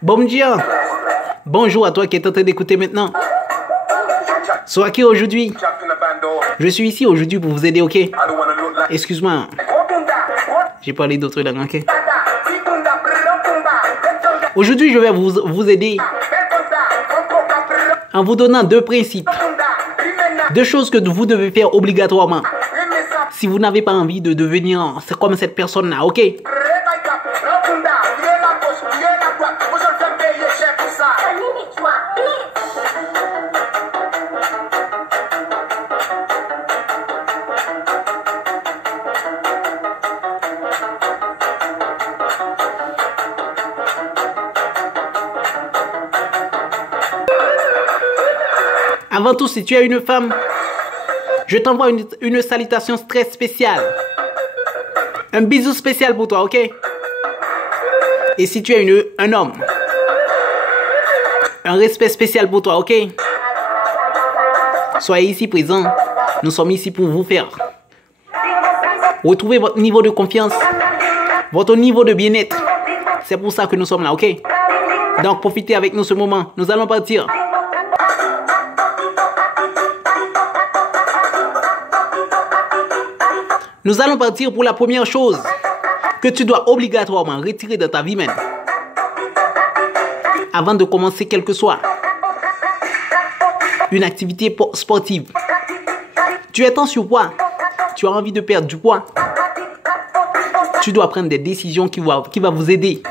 Bon dia. Bonjour à toi qui es en train d'écouter maintenant. Sois qui aujourd'hui? Je suis ici aujourd'hui pour vous aider, ok? Excuse-moi. J'ai parlé d'autres langues, ok? Aujourd'hui, je vais vous aider en vous donnant deux principes. Deux choses que vous devez faire obligatoirement. Si vous n'avez pas envie de devenir comme cette personne-là, ok? Avant tout, si tu es une femme, je t'envoie une salutation très spéciale. Un bisou spécial pour toi, ok? Et si tu es un homme, un respect spécial pour toi, ok? Soyez ici présents. Nous sommes ici pour vous faire retrouver votre niveau de confiance, votre niveau de bien-être. C'est pour ça que nous sommes là, ok? Donc, profitez avec nous ce moment. Nous allons partir. Nous allons partir pour la première chose que tu dois obligatoirement retirer de ta vie même. Avant de commencer quelle que soit une activité sportive. Tu es en surpoids. Tu as envie de perdre du poids. Tu dois prendre des décisions qui vont vous aider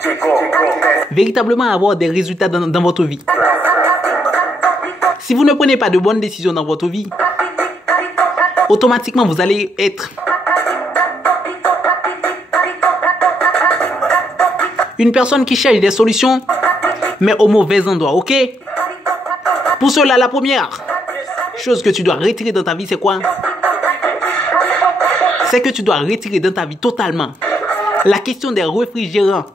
véritablement à avoir des résultats dans votre vie. Si vous ne prenez pas de bonnes décisions dans votre vie, automatiquement vous allez être une personne qui cherche des solutions, mais au mauvais endroit, ok? Pour cela, la première chose que tu dois retirer dans ta vie, c'est quoi? C'est que tu dois retirer dans ta vie totalement la question des réfrigérants.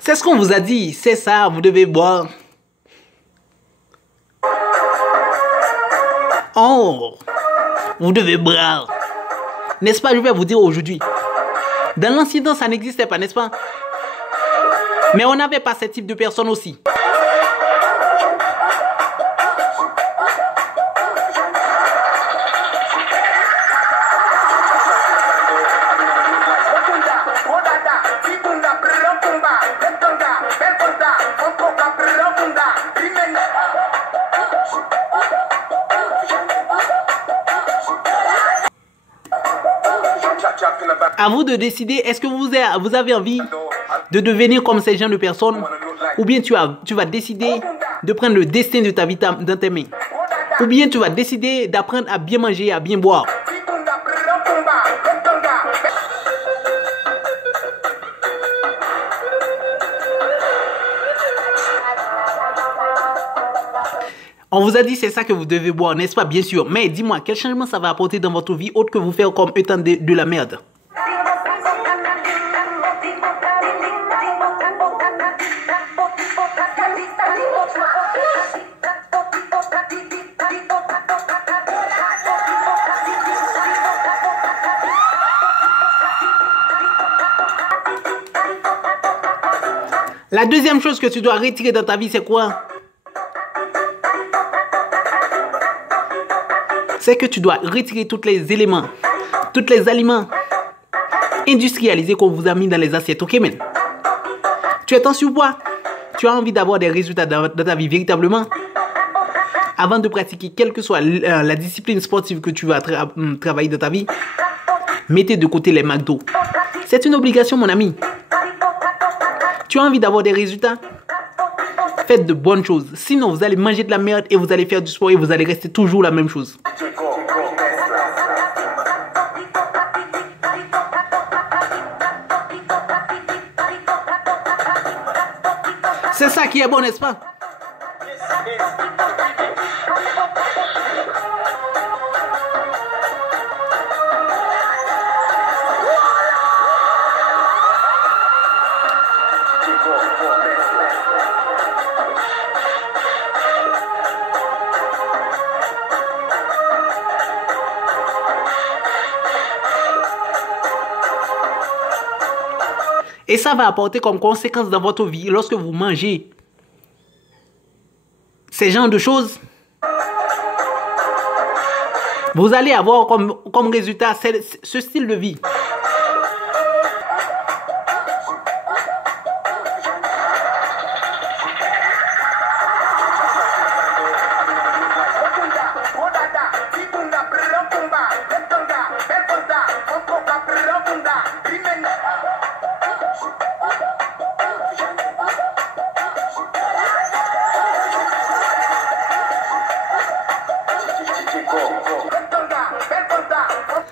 C'est ce qu'on vous a dit, c'est ça, vous devez boire. Oh, vous devez boire. N'est-ce pas, je vais vous dire aujourd'hui. Dans l'ancien temps, ça n'existait pas, n'est-ce pas? Mais on n'avait pas ce type de personnes aussi. À vous de décider, est-ce que vous avez envie de devenir comme ces gens de personnes, ou bien tu vas décider de prendre le destin de ta vie dans tes mains, ou bien tu vas décider d'apprendre à bien manger et à bien boire. On vous a dit c'est ça que vous devez boire, n'est-ce pas? Bien sûr. Mais dis-moi, quel changement ça va apporter dans votre vie autre que vous faire comme étant de la merde? La deuxième chose que tu dois retirer dans ta vie, c'est quoi? C'est que tu dois retirer tous les éléments, tous les aliments industrialisés qu'on vous a mis dans les assiettes. Ok, man? Tu es en surpoids. Tu as envie d'avoir des résultats dans ta vie véritablement. Avant de pratiquer quelle que soit la discipline sportive que tu vas travailler dans ta vie, mettez de côté les McDo. C'est une obligation, mon ami. Tu as envie d'avoir des résultats? Faites de bonnes choses. Sinon, vous allez manger de la merde et vous allez faire du sport et vous allez rester toujours la même chose. C'est ça qui est bon, n'est-ce pas? Et ça va apporter comme conséquence dans votre vie lorsque vous mangez ces genres de choses. Vous allez avoir comme résultat ce style de vie.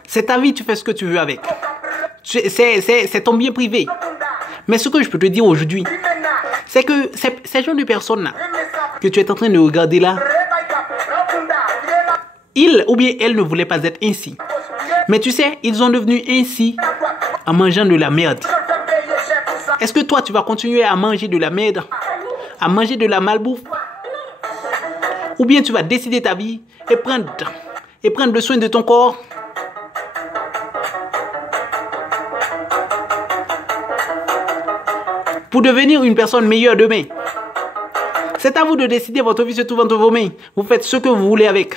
C'est ta vie, tu fais ce que tu veux avec. C'est ton bien privé. Mais ce que je peux te dire aujourd'hui, c'est que ces gens de personnes-là que tu es en train de regarder là, ils ou bien elles ne voulaient pas être ainsi. Mais tu sais, ils sont devenus ainsi en mangeant de la merde. Est-ce que toi, tu vas continuer à manger de la merde, à manger de la malbouffe? Ou bien tu vas décider ta vie et prendre soin de ton corps? Pour devenir une personne meilleure demain. C'est à vous de décider, votre vie se trouve entre vos mains. Vous faites ce que vous voulez avec.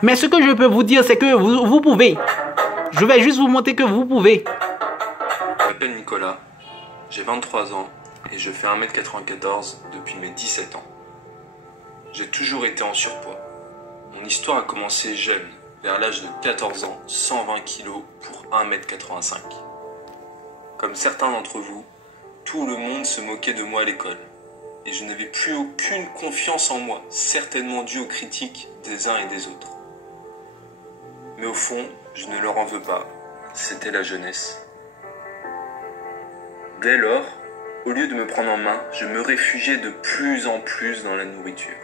Mais ce que je peux vous dire, c'est que vous pouvez. Je vais juste vous montrer que vous pouvez. Je m'appelle Nicolas, j'ai 23 ans et je fais 1m94 depuis mes 17 ans. J'ai toujours été en surpoids. Mon histoire a commencé jeune, vers l'âge de 14 ans, 120 kg pour 1m85. Comme certains d'entre vous, tout le monde se moquait de moi à l'école. Et je n'avais plus aucune confiance en moi, certainement due aux critiques des uns et des autres. Mais au fond, je ne leur en veux pas, c'était la jeunesse. Dès lors, au lieu de me prendre en main, je me réfugiais de plus en plus dans la nourriture.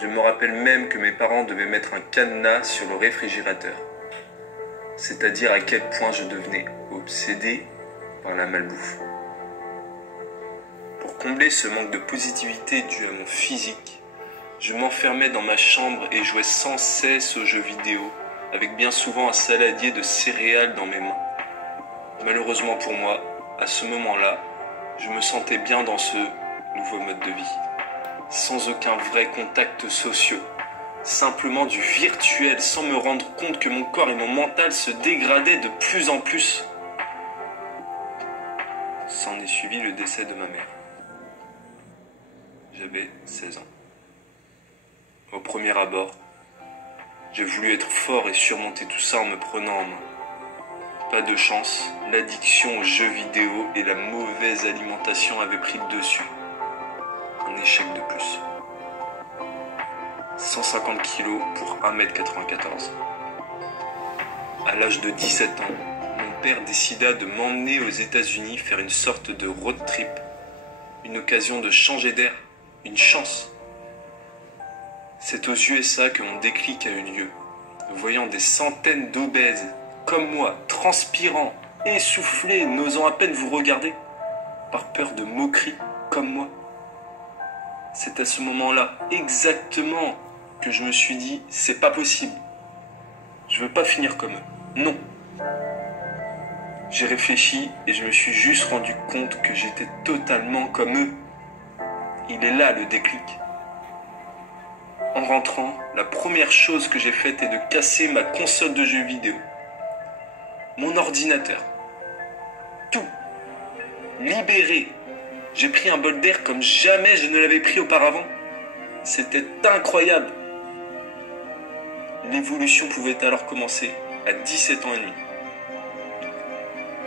Je me rappelle même que mes parents devaient mettre un cadenas sur le réfrigérateur. C'est-à-dire à quel point je devenais obsédé par la malbouffe. Pour combler ce manque de positivité dû à mon physique, je m'enfermais dans ma chambre et jouais sans cesse aux jeux vidéo, avec bien souvent un saladier de céréales dans mes mains. Malheureusement pour moi, à ce moment-là, je me sentais bien dans ce nouveau mode de vie, sans aucun vrai contact social, simplement du virtuel, sans me rendre compte que mon corps et mon mental se dégradaient de plus en plus. S'en est suivi le décès de ma mère. J'avais 16 ans. Au premier abord, j'ai voulu être fort et surmonter tout ça en me prenant en main. Pas de chance, l'addiction aux jeux vidéo et la mauvaise alimentation avaient pris le dessus. Un échec de plus. 150 kg pour 1m94. À l'âge de 17 ans, mon père décida de m'emmener aux États-Unis faire une sorte de road trip. Une occasion de changer d'air, une chance. C'est aux USA que mon déclic a eu lieu, voyant des centaines d'obèses, comme moi, transpirant, essoufflés, n'osant à peine vous regarder, par peur de moquerie, comme moi. C'est à ce moment-là, exactement, que je me suis dit, c'est pas possible. Je veux pas finir comme eux. Non. J'ai réfléchi et je me suis juste rendu compte que j'étais totalement comme eux. Il est là le déclic. En rentrant, la première chose que j'ai faite est de casser ma console de jeux vidéo. Mon ordinateur. Tout. Libéré. J'ai pris un bol d'air comme jamais je ne l'avais pris auparavant. C'était incroyable. L'évolution pouvait alors commencer à 17 ans et demi.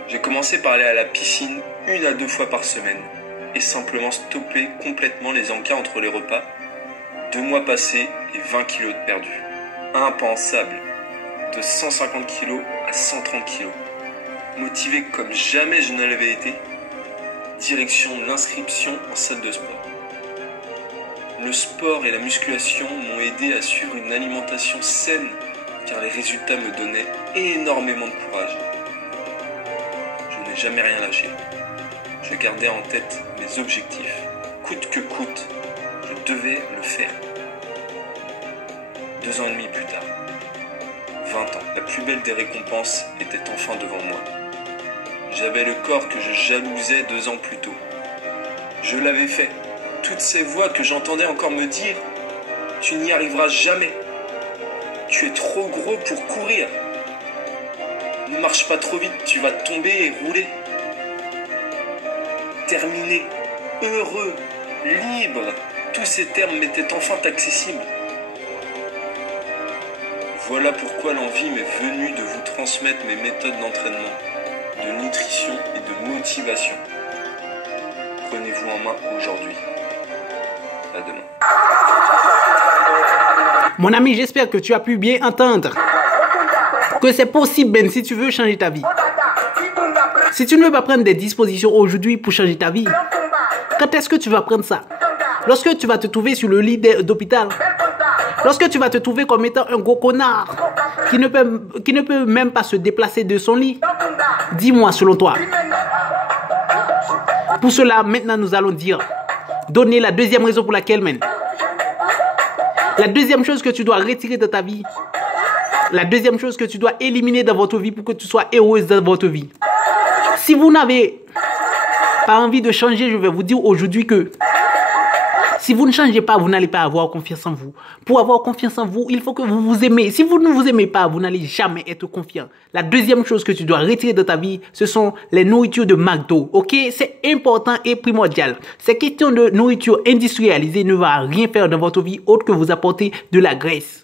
J'ai commencé par aller à la piscine 1 à 2 fois par semaine et simplement stopper complètement les encas entre les repas. 2 mois passés et 20 kilos de perdu. Impensable. De 150 kilos à 130 kilos. Motivé comme jamais je ne l'avais été. Direction l'inscription en salle de sport. Le sport et la musculation m'ont aidé à suivre une alimentation saine car les résultats me donnaient énormément de courage. Je n'ai jamais rien lâché. Je gardais en tête mes objectifs. Coûte que coûte, je devais le faire. 2 ans et demi plus tard, 20 ans, la plus belle des récompenses était enfin devant moi. J'avais le corps que je jalousais 2 ans plus tôt. Je l'avais fait. Toutes ces voix que j'entendais encore me dire « Tu n'y arriveras jamais. Tu es trop gros pour courir. Ne marche pas trop vite, tu vas tomber et rouler. » Terminé, heureux, libre, tous ces termes m'étaient enfin accessibles. Voilà pourquoi l'envie m'est venue de vous transmettre mes méthodes d'entraînement, de nutrition et de motivation. Prenez-vous en main aujourd'hui. À demain. Mon ami, j'espère que tu as pu bien entendre que c'est possible, Ben, si tu veux changer ta vie. Si tu ne veux pas prendre des dispositions aujourd'hui pour changer ta vie, quand est-ce que tu vas prendre ça? Lorsque tu vas te trouver sur le lit d'hôpital, lorsque tu vas te trouver comme étant un gros connard qui ne peut même pas se déplacer de son lit, dis-moi selon toi. Pour cela, maintenant nous allons donner la deuxième raison pour laquelle, man. La deuxième chose que tu dois retirer de ta vie, la deuxième chose que tu dois éliminer dans votre vie pour que tu sois heureuse dans votre vie. Si vous n'avez pas envie de changer, je vais vous dire aujourd'hui que si vous ne changez pas, vous n'allez pas avoir confiance en vous. Pour avoir confiance en vous, il faut que vous vous aimez. Si vous ne vous aimez pas, vous n'allez jamais être confiant. La deuxième chose que tu dois retirer de ta vie, ce sont les nourritures de McDo. Ok? C'est important et primordial. Ces questions de nourriture industrialisée ne va rien faire dans votre vie autre que vous apporter de la graisse.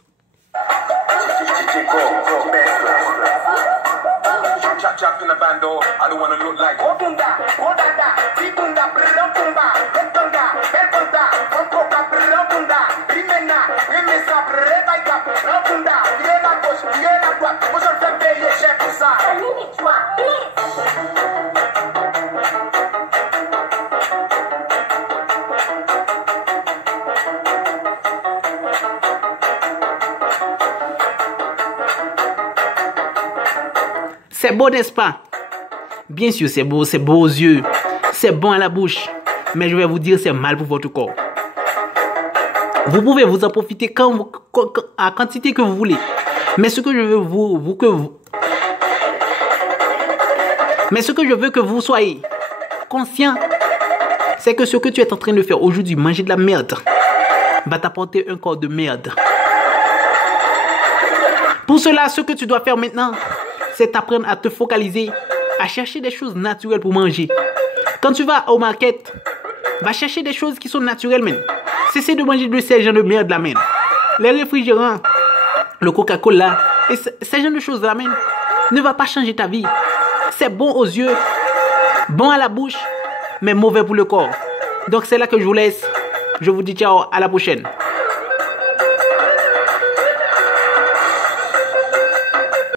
C'est beau, n'est-ce pas? Bien sûr, c'est beau aux yeux, c'est bon à la bouche, mais je vais vous dire, c'est mal pour votre corps. Vous pouvez vous en profiter à quantité que vous voulez, mais ce que je veux que vous soyez conscient, c'est que ce que tu es en train de faire aujourd'hui, manger de la merde, va t'apporter un corps de merde. Pour cela, ce que tu dois faire maintenant, c'est apprendre à te focaliser, à chercher des choses naturelles pour manger. Quand tu vas au market, va chercher des choses qui sont naturelles, même. Cessez de manger de ces gens de merde là, même. Les réfrigérants, le Coca-Cola, et ces gens de choses là, même, ne va pas changer ta vie. C'est bon aux yeux, bon à la bouche, mais mauvais pour le corps. Donc c'est là que je vous laisse. Je vous dis ciao, à la prochaine.